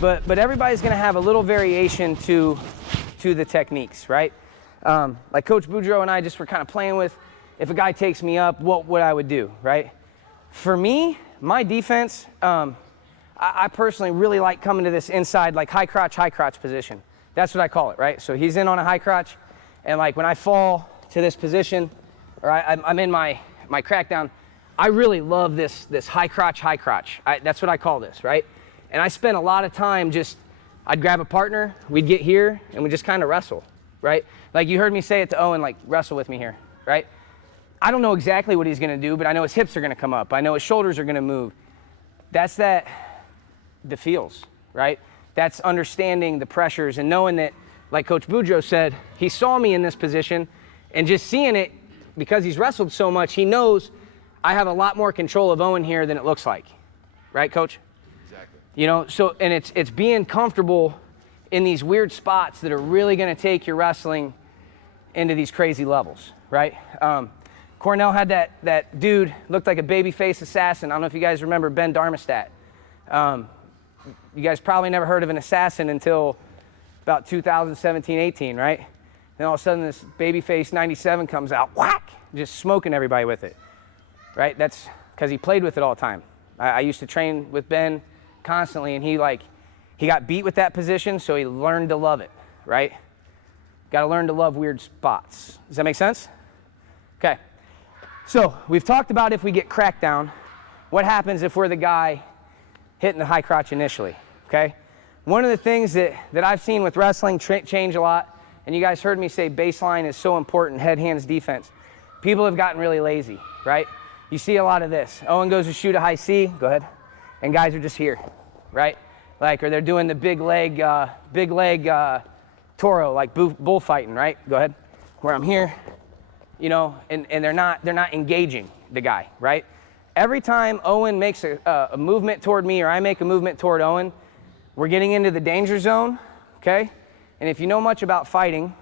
But everybody's gonna have a little variation to the techniques, right? Like Coach Boudreaux and I just were kind of playing with, if a guy takes me up, what I would do, right? For me, my defense, I personally really like coming to this inside, like high crotch position. That's what I call it, right? So he's in on a high crotch, and like when I fall to this position, or I'm in my crackdown, I really love this high crotch. That's what I call this, right? And I spent a lot of time I'd grab a partner, we'd get here, and we'd just kind of wrestle, right? Like you heard me say it to Owen, like wrestle with me here, right? I don't know exactly what he's gonna do, but I know his hips are gonna come up. I know his shoulders are gonna move. That's the feels, right? That's understanding the pressures and knowing that, like Coach Boudreaux said, he saw me in this position, and just seeing it, because he's wrestled so much, he knows I have a lot more control of Owen here than it looks like, right, Coach? Exactly. You know, so, and it's being comfortable in these weird spots that are really gonna take your wrestling into these crazy levels, right? Cornell had that dude, looked like a babyface assassin. I don't know if you guys remember Ben Darmstadt. You guys probably never heard of an assassin until about 2017, 18, right? Then all of a sudden this babyface 97 comes out, whack, just smoking everybody with it, right? That's because he played with it all the time. I used to train with Ben constantly, and he got beat with that position, so he learned to love it, right? Got to learn to love weird spots. Does that make sense? Okay. So we've talked about if we get cracked down, what happens if we're the guy hitting the high crotch initially, okay? One of the things that I've seen with wrestling change a lot, and you guys heard me say baseline is so important, head, hands, defense. People have gotten really lazy, right? You see a lot of this. Owen goes to shoot a high C, go ahead, and guys are just here, right? Like, or they're doing the big leg Toro, like bullfighting, right? Go ahead, where I'm here, you know, and they're not engaging the guy, right? Every time Owen makes a movement toward me, or I make a movement toward Owen, we're getting into the danger zone, okay? And if you know much about fighting,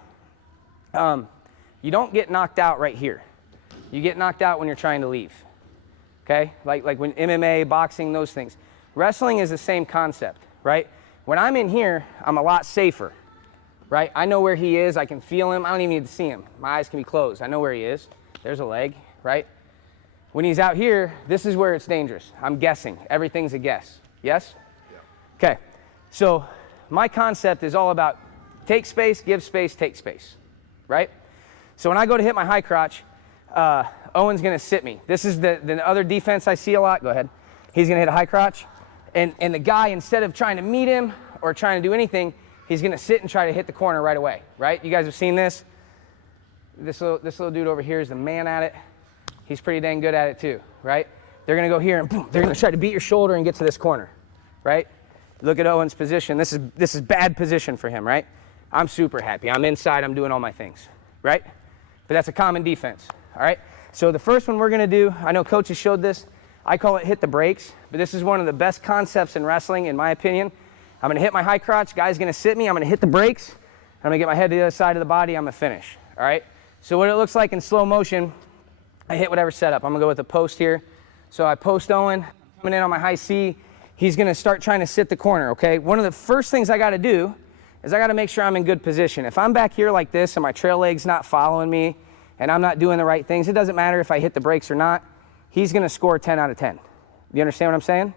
you don't get knocked out right here. You get knocked out when you're trying to leave, okay? Like when MMA, boxing, those things. Wrestling is the same concept, right? When I'm in here, I'm a lot safer, right? I know where he is, I can feel him, I don't even need to see him. My eyes can be closed, I know where he is. There's a leg, right? When he's out here, this is where it's dangerous. I'm guessing, everything's a guess, yes? Yeah. Okay, so my concept is all about take space, give space, take space, right? So when I go to hit my high crotch, Owen's gonna sit me. This is the other defense I see a lot, go ahead. He's gonna hit a high crotch, and the guy, instead of trying to meet him or trying to do anything, he's gonna sit and try to hit the corner right away, right? You guys have seen this? This little dude over here is the man at it. He's pretty dang good at it too, right? They're gonna go here and boom, they're gonna try to beat your shoulder and get to this corner, right? Look at Owen's position. This is bad position for him, right? I'm super happy. I'm inside, I'm doing all my things, right? But that's a common defense, all right? So the first one we're gonna do, I know coaches showed this, I call it hit the brakes, but this is one of the best concepts in wrestling, in my opinion. I'm gonna hit my high crotch, guy's gonna sit me, I'm gonna hit the brakes, I'm gonna get my head to the other side of the body, I'm gonna finish, all right? So what it looks like in slow motion, I hit whatever setup. I'm gonna go with a post here. So I post Owen, coming in on my high C, he's gonna start trying to sit the corner, okay? One of the first things I gotta do is I gotta make sure I'm in good position. If I'm back here like this and my trail leg's not following me and I'm not doing the right things, it doesn't matter if I hit the brakes or not, he's gonna score 10 out of 10. You understand what I'm saying?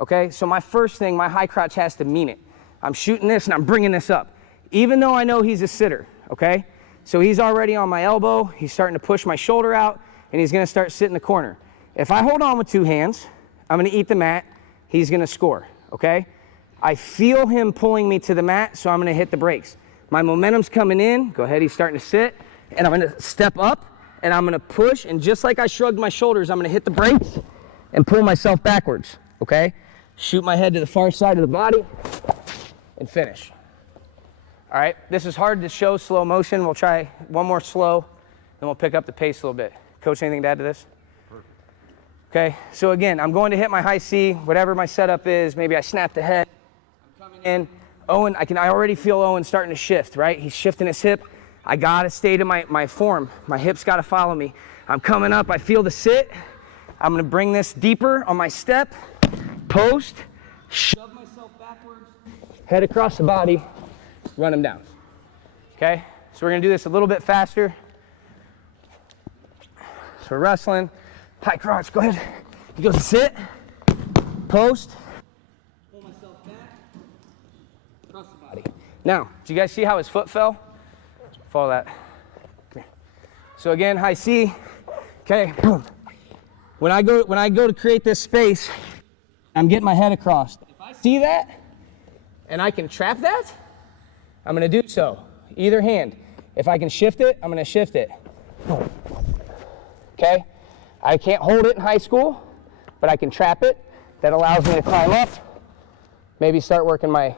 Okay, so my first thing, my high crotch has to mean it. I'm shooting this and I'm bringing this up, even though I know he's a sitter, okay? So he's already on my elbow, he's starting to push my shoulder out, and he's gonna start sitting the corner. If I hold on with two hands, I'm gonna eat the mat, he's gonna score, okay? I feel him pulling me to the mat, so I'm gonna hit the brakes. My momentum's coming in, go ahead, he's starting to sit, and I'm gonna step up, and I'm gonna push, and just like I shrugged my shoulders, I'm gonna hit the brakes and pull myself backwards, okay? Shoot my head to the far side of the body, and finish. All right, this is hard to show slow motion. We'll try one more slow, then we'll pick up the pace a little bit. Coach, anything to add to this? Perfect. Okay, so again, I'm going to hit my high C, whatever my setup is. Maybe I snap the head. I'm coming in. Owen, I already feel Owen starting to shift, right? He's shifting his hip. I gotta stay to my form. My hips gotta follow me. I'm coming up, I feel the sit. I'm gonna bring this deeper on my step, post, shove myself backwards, head across the body, run him down. Okay? So we're gonna do this a little bit faster. So we're wrestling, high crotch, go ahead. He goes to sit, post, pull myself back, across the body. Now, do you guys see how his foot fell? Follow that. So again, high C, okay, boom. When I go to create this space, I'm getting my head across. If I see that, and I can trap that, I'm gonna do so. Either hand. If I can shift it, I'm gonna shift it. Okay? I can't hold it in high school, but I can trap it. That allows me to climb up, maybe start working my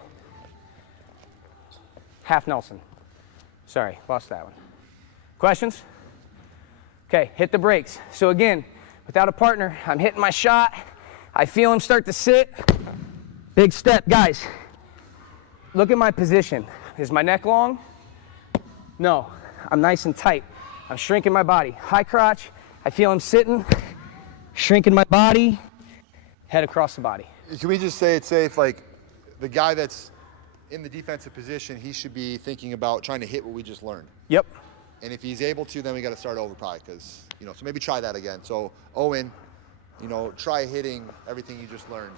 half Nelson. Sorry, lost that one. Questions? Okay, hit the brakes. So again, without a partner, I'm hitting my shot. I feel him start to sit. Big step, guys. Look at my position. Is my neck long? No, I'm nice and tight. I'm shrinking my body. High crotch, I feel him sitting, shrinking my body, head across the body. Can we just say it's safe, like the guy that's in the defensive position, he should be thinking about trying to hit what we just learned. Yep. And if he's able to, then we got to start over probably because, you know, so maybe try that again. So Owen, you know, try hitting everything you just learned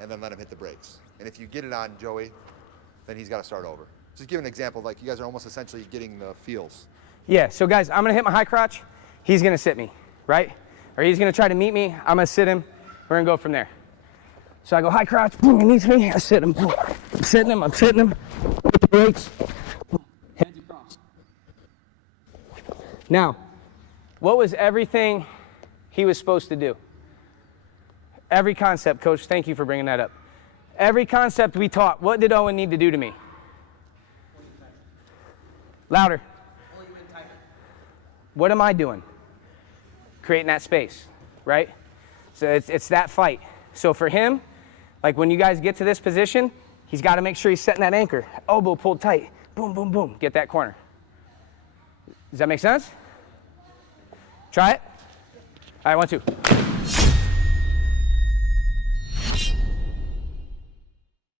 and then let him hit the brakes. And if you get it on Joey, then he's got to start over. Just give an example, like you guys are almost essentially getting the feels. Yeah, so guys, I'm gonna hit my high crotch, he's gonna sit me, right? Or he's gonna try to meet me, I'm gonna sit him, we're gonna go from there. So I go high crotch, boom, he meets me, I sit him, boom. I'm sitting him, with the brakes, boom, heads across. Now, what was everything he was supposed to do? Every concept, Coach, thank you for bringing that up. Every concept we taught, what did Owen need to do to me? Louder. What am I doing? Creating that space, right? So it's that fight. So for him, like when you guys get to this position, he's got to make sure he's setting that anchor. Elbow pulled tight. Boom, boom, boom. Get that corner. Does that make sense? Try it. All right, 1, 2.